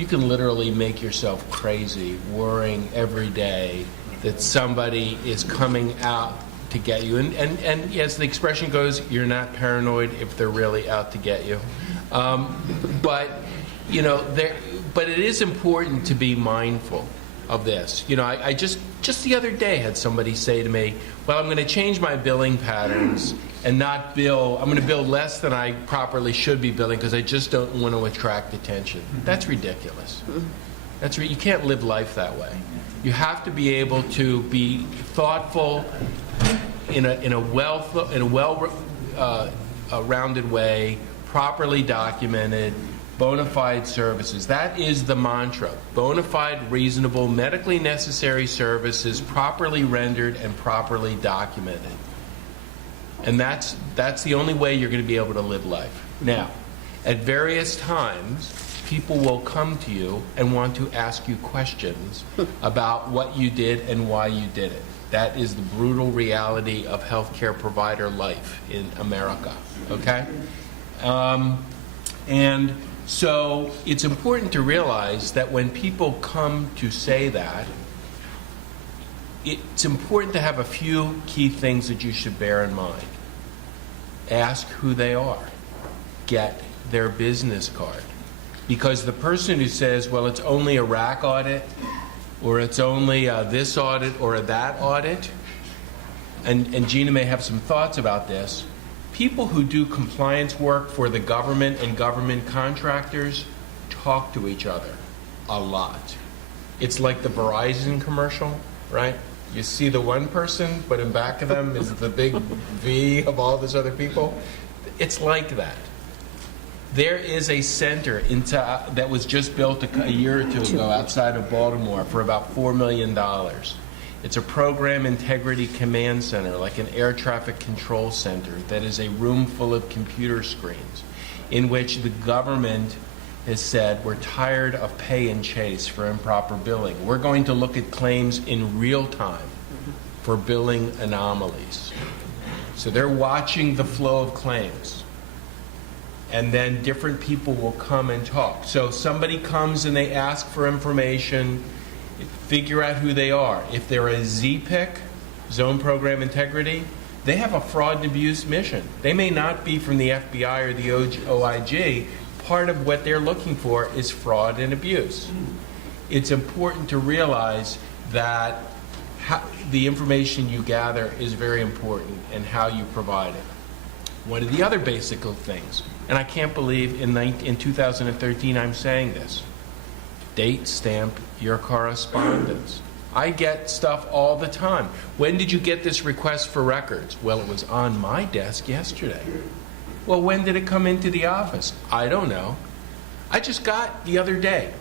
you can literally make yourself crazy worrying every day that somebody is coming out to get you. And as the expression goes, you're not paranoid if they're really out to get you. But it is important to be mindful of this. I just the other day had somebody say to me, well, I'm going to change my billing patterns and not bill. I'm going to bill less than I properly should be billing because I just don't want to attract attention. That's ridiculous. You can't live life that way. You have to be able to be thoughtful in a well-rounded way, properly documented, bona fide services. That is the mantra. Bona fide, reasonable, medically necessary services, properly rendered and properly documented. And that's the only way you're going to be able to live life. Now, at various times, people will come to you and want to ask you questions about what you did and why you did it. That is the brutal reality of healthcare provider life in America, okay? And so it's important to realize that when people come to say that, it's important to have a few key things that you should bear in mind. Ask who they are. Get their business card. Because the person who says, well, it's only a RAC audit, or it's only this audit or that audit, and Gina may have some thoughts about this, people who do compliance work for the government and government contractors talk to each other a lot. It's like the Verizon commercial, right? You see the one person, but in back of them is the big V of all those other people. It's like that. There is a center that was just built a year or two ago outside of Baltimore for about $4 million. It's a program integrity command center, like an air traffic control center, that is a room full of computer screens in which the government has said, we're tired of pay and chase for improper billing. We're going to look at claims in real time for billing anomalies. So they're watching the flow of claims. And then different people will come and talk. So somebody comes and they ask for information, figure out who they are. If they're a ZPIC, Zone Program Integrity, they have a fraud and abuse mission. They may not be from the FBI or the OIG. Part of what they're looking for is fraud and abuse. It's important to realize that the information you gather is very important and how you provide it. One of the other basic things, and I can't believe in 2013 I'm saying this, date stamp your correspondence. I get stuff all the time. When did you get this request for records? Well, it was on my desk yesterday. Well, when did it come into the office? I don't know. I just got the other day,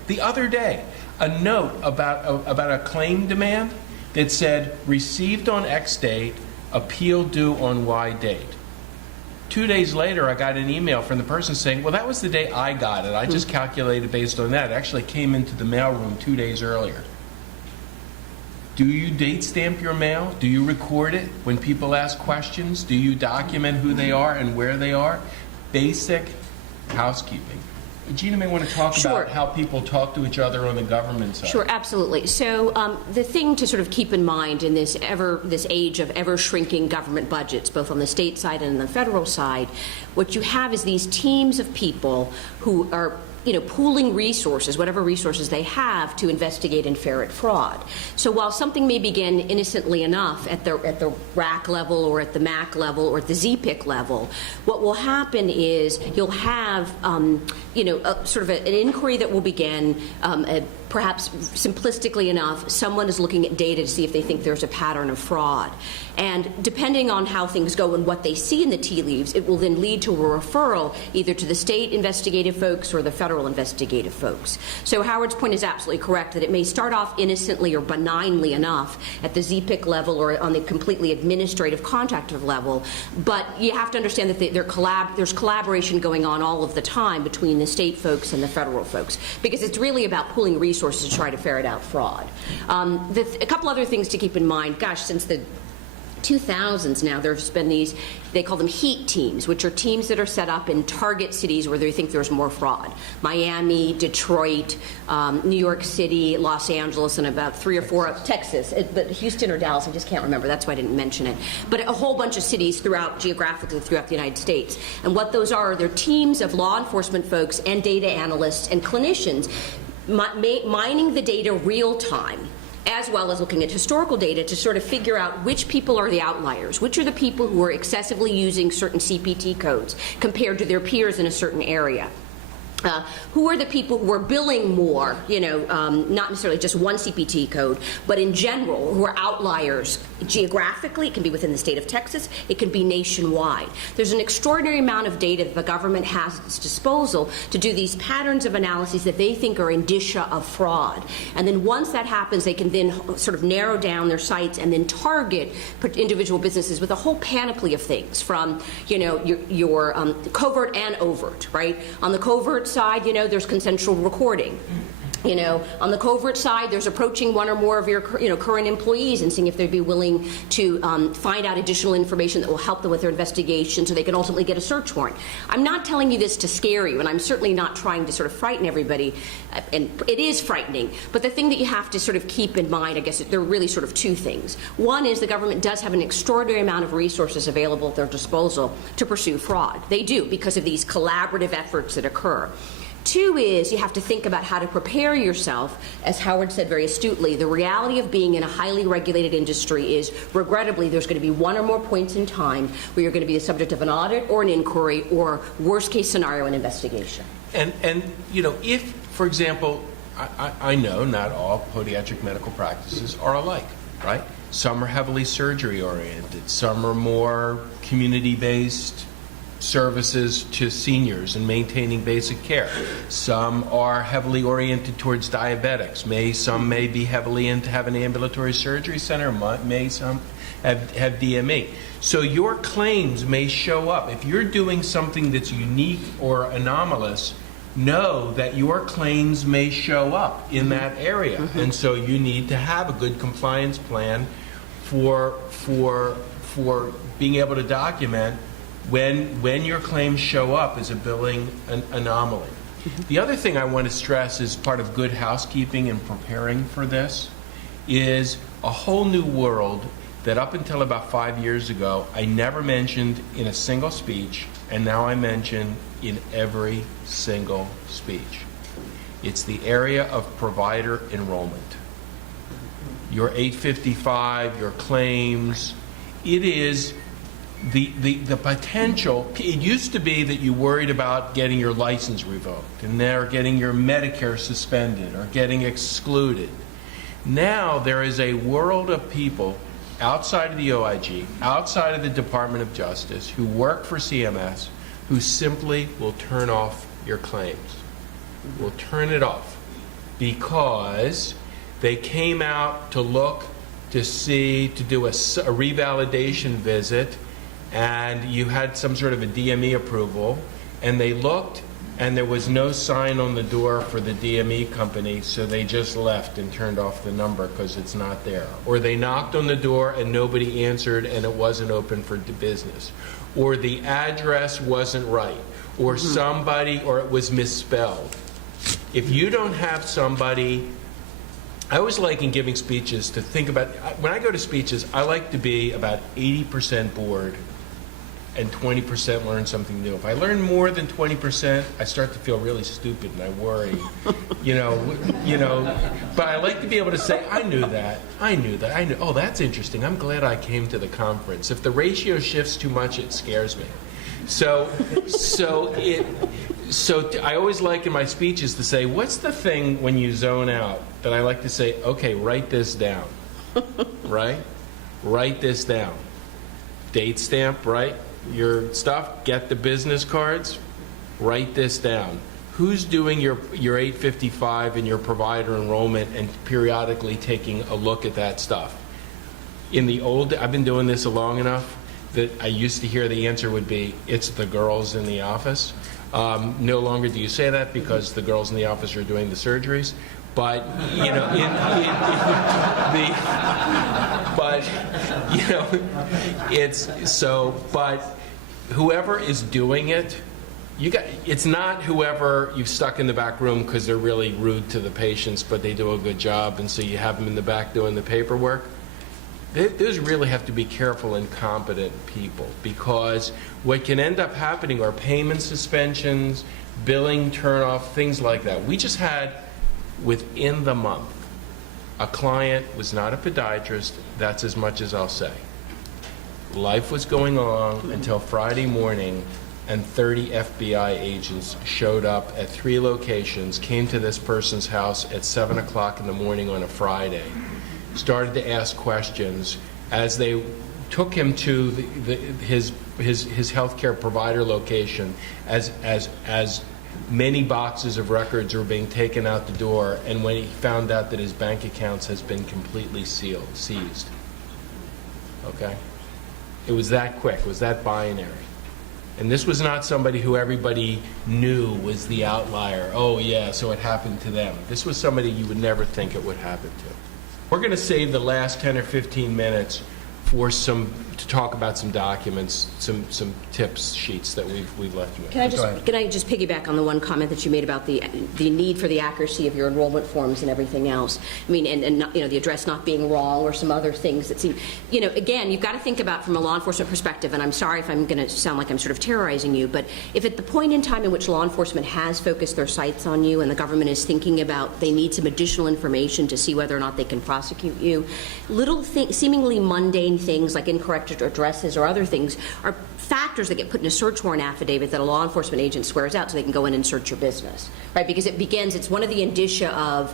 a note about a claim demand that said received on X date, appeal due on Y date. 2 days later, I got an email from the person saying, well, that was the day I got it. I just calculated based on that. It actually came into the mailroom 2 days earlier. Do you date stamp your mail? Do you record it when people ask questions? Do you document who they are and where they are? Basic housekeeping. Gina may want to talk about how people talk to each other on the government side. Sure, absolutely. So the thing to sort of keep in mind in this age of ever-shrinking government budgets, both on the state side and the federal side, what you have is these teams of people who are pooling resources, whatever resources they have, to investigate and ferret fraud. So while something may begin innocently enough at the RAC level or at the MAC level or at the ZPIC level, what will happen is you'll have sort of an inquiry that will begin. Perhaps simplistically enough, someone is looking at data to see if they think there's a pattern of fraud. And depending on how things go and what they see in the tea leaves, it will then lead to a referral either to the state investigative folks or the federal investigative folks. So Howard's point is absolutely correct that it may start off innocently or benignly enough at the ZPIC level or on the completely administrative contractor level, but you have to understand that there's collaboration going on all of the time between the state folks and the federal folks, because it's really about pooling resources to try to ferret out fraud. A couple other things to keep in mind. Gosh, since the 2000s now, there's been these, they call them heat teams, which are teams that are set up in target cities where they think there's more fraud. Miami, Detroit, New York City, Los Angeles, and about 3 or 4 Texas, but Houston or Dallas, I just can't remember. That's why I didn't mention it. But a whole bunch of cities geographically throughout the United States. And what those are, they're teams of law enforcement folks and data analysts and clinicians mining the data real time, as well as looking at historical data to sort of figure out which people are the outliers, which are the people who are excessively using certain CPT codes compared to their peers in a certain area. Who are the people who are billing more, not necessarily just one CPT code, but in general, who are outliers geographically. It can be within the state of Texas. It can be nationwide. There's an extraordinary amount of data that the government has at its disposal to do these patterns of analyses that they think are indicia of fraud. And then once that happens, they can then sort of narrow down their sites and then target individual businesses with a whole panoply of things, from, your covert and overt, right? On the covert side, there's consensual recording. On the covert side, there's approaching one or more of your, current employees and seeing if they'd be willing to find out additional information that will help them with their investigation so they can ultimately get a search warrant. I'm not telling you this to scare you, and I'm certainly not trying to sort of frighten everybody, and it is frightening. But the thing that you have to sort of keep in mind, I guess, there are really sort of 2 things. One is the government does have an extraordinary amount of resources available at their disposal to pursue fraud. They do, because of these collaborative efforts that occur. 2 is you have to think about how to prepare yourself. As Howard said very astutely, the reality of being in a highly regulated industry is, regrettably, there's going to be 1 or more points in time where you're going to be the subject of an audit or an inquiry or, worst case scenario, an investigation. And if, for example, I know not all podiatric medical practices are alike, right? Some are heavily surgery oriented, some are more community-based services to seniors and maintaining basic care. Some are heavily oriented towards diabetics. Some may be heavily into have an ambulatory surgery center. Some have DME. So your claims may show up. If you're doing something that's unique or anomalous, know that your claims may show up in that area. And so you need to have a good compliance plan for being able to document when your claims show up as a billing anomaly. The other thing I want to stress as part of good housekeeping and preparing for this is a whole new world that up until about 5 years ago I never mentioned in a single speech, and now I mention in every single speech. It's the area of provider enrollment. Your 855, your claims, it is the potential. It used to be that you worried about getting your license revoked and they're getting your Medicare suspended or getting excluded. Now there is a world of people outside of the OIG, outside of the Department of Justice, who work for CMS, who simply will turn off your claims. Will turn it off because they came out to look, to see, to do a revalidation visit, and you had some sort of a DME approval, and they looked and there was no sign on the door for the DME company, so they just left and turned off the number because it's not there. Or they knocked on the door and nobody answered and it wasn't open for business. Or the address wasn't right. Or or it was misspelled. If you don't have somebody, I always like in giving speeches to think about, when I go to speeches, I like to be about 80% bored and 20% learn something new. If I learn more than 20%, I start to feel really stupid and I worry, but I like to be able to say, I knew that, oh, that's interesting, I'm glad I came to the conference. If the ratio shifts too much, it scares me. So I always like in my speeches to say, what's the thing when you zone out that I like to say, okay, write this down, right? Write this down. Date stamp, right? Your stuff, get the business cards, write this down. Who's doing your 855 and your provider enrollment and periodically taking a look at that stuff? I've been doing this long enough that I used to hear the answer would be, it's the girls in the office. No longer do you say that because the girls in the office are doing the surgeries. But, you know, it's so, but whoever is doing it, it's not whoever you've stuck in the back room because they're really rude to the patients, but they do a good job, and so you have them in the back doing the paperwork. Those really have to be careful and competent people, because what can end up happening are payment suspensions, billing turnoff, things like that. We just had, within the month, a client was not a podiatrist. That's as much as I'll say. Life was going on until Friday morning, and 30 FBI agents showed up at 3 locations, came to this person's house at 7 o'clock in the morning on a Friday, started to ask questions. As they took him to his healthcare provider location, as many boxes of records were being taken out the door, and when he found out that his bank accounts has been completely seized. Okay? It was that quick. It was that binary. And this was not somebody who everybody knew was the outlier. Oh, yeah, so it happened to them. This was somebody you would never think it would happen to. We're going to save the last 10 or 15 minutes for to talk about some documents, some tips sheets that we've left you with. Can I just piggyback on the one comment that you made about the need for the accuracy of your enrollment forms and everything else? I mean, and not, the address not being wrong, or some other things that seem, again, you've got to think about from a law enforcement perspective, and I'm sorry if I'm going to sound like I'm sort of terrorizing you, but if at the point in time in which law enforcement has focused their sights on you and the government is thinking about they need some additional information to see whether or not they can prosecute you, little seemingly mundane things like incorrect addresses or other things are factors that get put in a search warrant affidavit that a law enforcement agent swears out so they can go in and search your business, right? Because it's one of the indicia of,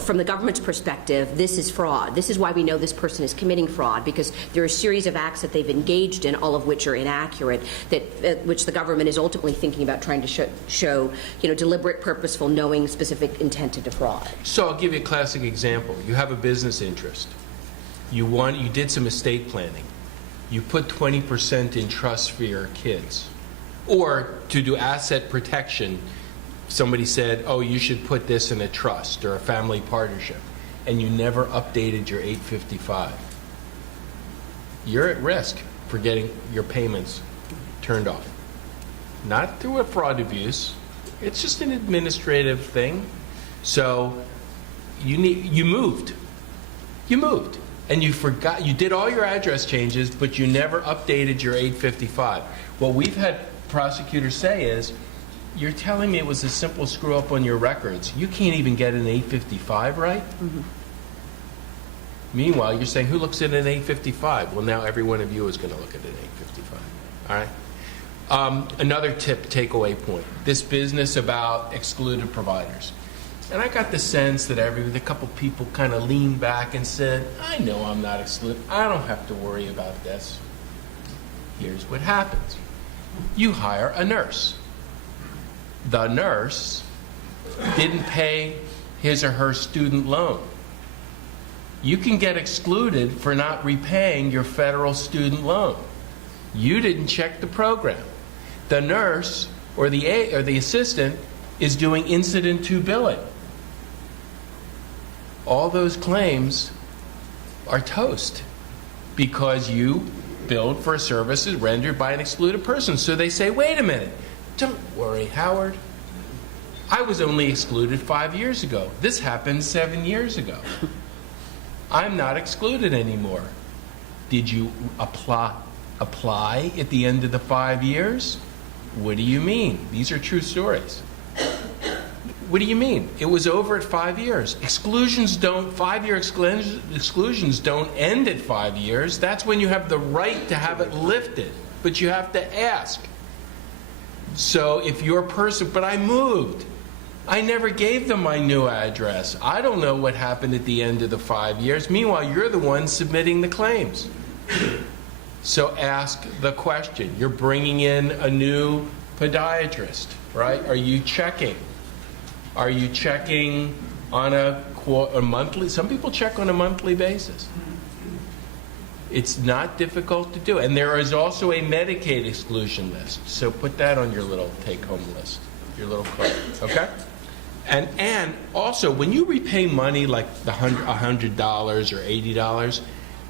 from the government's perspective, this is fraud. This is why we know this person is committing fraud, because there are a series of acts that they've engaged in, all of which are inaccurate, which the government is ultimately thinking about trying to show deliberate, purposeful, knowing, specific intent to defraud. So I'll give you a classic example. You have a business interest. You did some estate planning. You put 20% in trust for your kids. Or to do asset protection, somebody said, oh, you should put this in a trust or a family partnership, and you never updated your 855. You're at risk for getting your payments turned off. Not through a fraud abuse. It's just an administrative thing. So you moved. You moved. And you forgot, you did all your address changes, but you never updated your 855. What we've had prosecutors say is, you're telling me it was a simple screw up on your records. You can't even get an 855 right? Mm-hmm. Meanwhile, you're saying, who looks at an 855? Well, now every one of you is going to look at an 855. All right? Another takeaway point. This business about excluded providers. And I got the sense that a couple people kind of leaned back and said, I know I'm not excluded. I don't have to worry about this. Here's what happens. You hire a nurse. The nurse didn't pay his or her student loan. You can get excluded for not repaying your federal student loan. You didn't check the program. The nurse or the assistant is doing incident to billing. All those claims are toast because you billed for services rendered by an excluded person. So they say, wait a minute, don't worry, Howard. I was only excluded 5 years ago. This happened 7 years ago. I'm not excluded anymore. Did you apply at the end of the 5 years? What do you mean? These are true stories. What do you mean? It was over at 5 years. 5-year exclusions don't end at 5 years. That's when you have the right to have it lifted, but you have to ask. So if your person, but I moved. I never gave them my new address. I don't know what happened at the end of the 5 years. Meanwhile, you're the one submitting the claims. So ask the question. You're bringing in a new podiatrist, right? Are you checking? Are you checking on a monthly? Some people check on a monthly basis. It's not difficult to do. And there is also a Medicaid exclusion list. So put that on your little take-home list, your little card, okay? And also, when you repay money like the $100 or $80,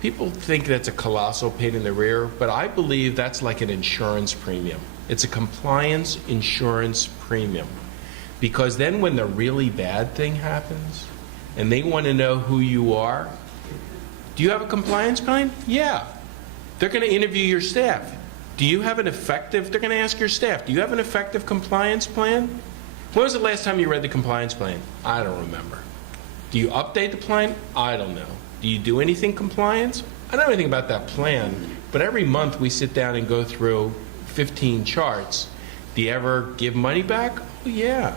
people think that's a colossal pain in the rear, but I believe that's like an insurance premium. It's a compliance insurance premium. Because then when the really bad thing happens, and they want to know who you are, do you have a compliance plan? Yeah. They're going to interview your staff. Do you have an effective, they're going to ask your staff, do you have an effective compliance plan? When was the last time you read the compliance plan? I don't remember. Do you update the plan? I don't know. Do you do anything compliance? I don't know anything about that plan, but every month we sit down and go through 15 charts. Do you ever give money back? Oh, yeah.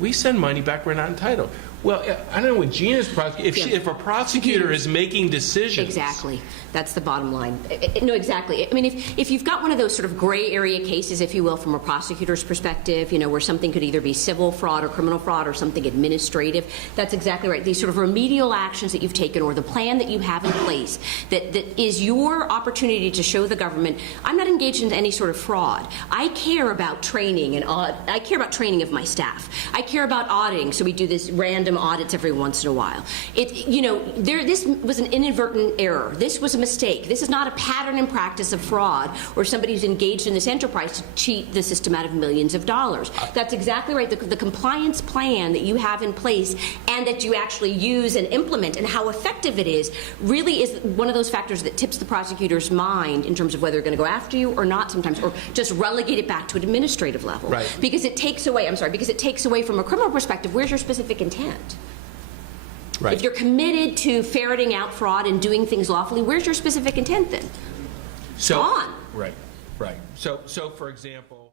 We send money back we're not entitled. Well, I don't know what Gina's if a prosecutor is making decisions. Exactly. That's the bottom line. No, exactly. I mean, if you've got one of those sort of gray area cases, if you will, from a prosecutor's perspective, you know, where something could either be civil fraud or criminal fraud or something administrative, that's exactly right. These sort of remedial actions that you've taken or the plan that you have in place that is your opportunity to show the government, I'm not engaged in any sort of fraud. I care about training and I care about training of my staff. I care about auditing, so we do this random audits every once in a while. This was an inadvertent error. This was a mistake. This is not a pattern and practice of fraud or somebody who's engaged in this enterprise to cheat the system out of millions of dollars. That's exactly right. The compliance plan that you have in place and that you actually use and implement and how effective it is really is one of those factors that tips the prosecutor's mind in terms of whether they're going to go after you or not sometimes, or just relegate it back to an administrative level. Right. Because it takes away, from a criminal perspective, where's your specific intent? Right. If you're committed to ferreting out fraud and doing things lawfully, where's your specific intent then? So, Gone. Right. So for example.